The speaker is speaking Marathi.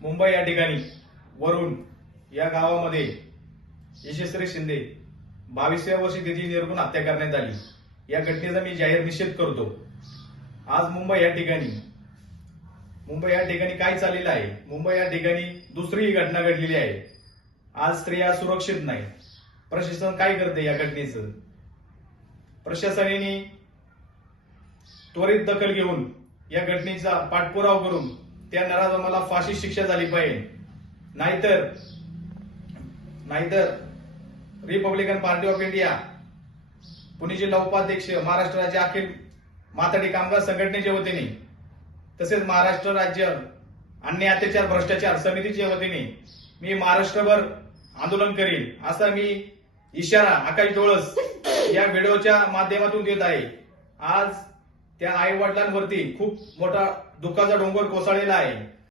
मुंबई या ठिकाणी वरून या गावामध्ये यशस्वी शिंदे बावीसव्या वर्षी त्याची निर्गुण हत्या करण्यात आली. या घटनेचा मी जाहीर निषेध करतो. आज मुंबई या ठिकाणी मुंबई या ठिकाणी काय चाललेलं आहे? मुंबई या ठिकाणी दुसरीही घटना घडलेली आहे. आज स्त्रिया सुरक्षित नाही प्रशासन काय करते या घटनेचं? प्रशासनाने त्वरित दखल घेऊन या घटनेचा पाठपुरावा करून त्या नराधमाला फाशी शिक्षा झाली पाहिजे. नाहीतर नाहीतर Republican party of India Pune जिल्हा उपाध्यक्ष महाराष्ट्र राज्य अखिल माथाडी कामगार संघटनेच्या वतीने तसेच महाराष्ट्र राज्य अन्य अत्याचार भ्रष्टाचार समितीच्या वतीने मी महाराष्ट्रभर आंदोलन करीन असा मी इशारा आकाश डोळस या व्हिडिओच्या माध्यमातून देत आहे. आज त्या आई वडिलांवरती खूप मोठा दुःखाचा डोंगर कोसळलेला आहे.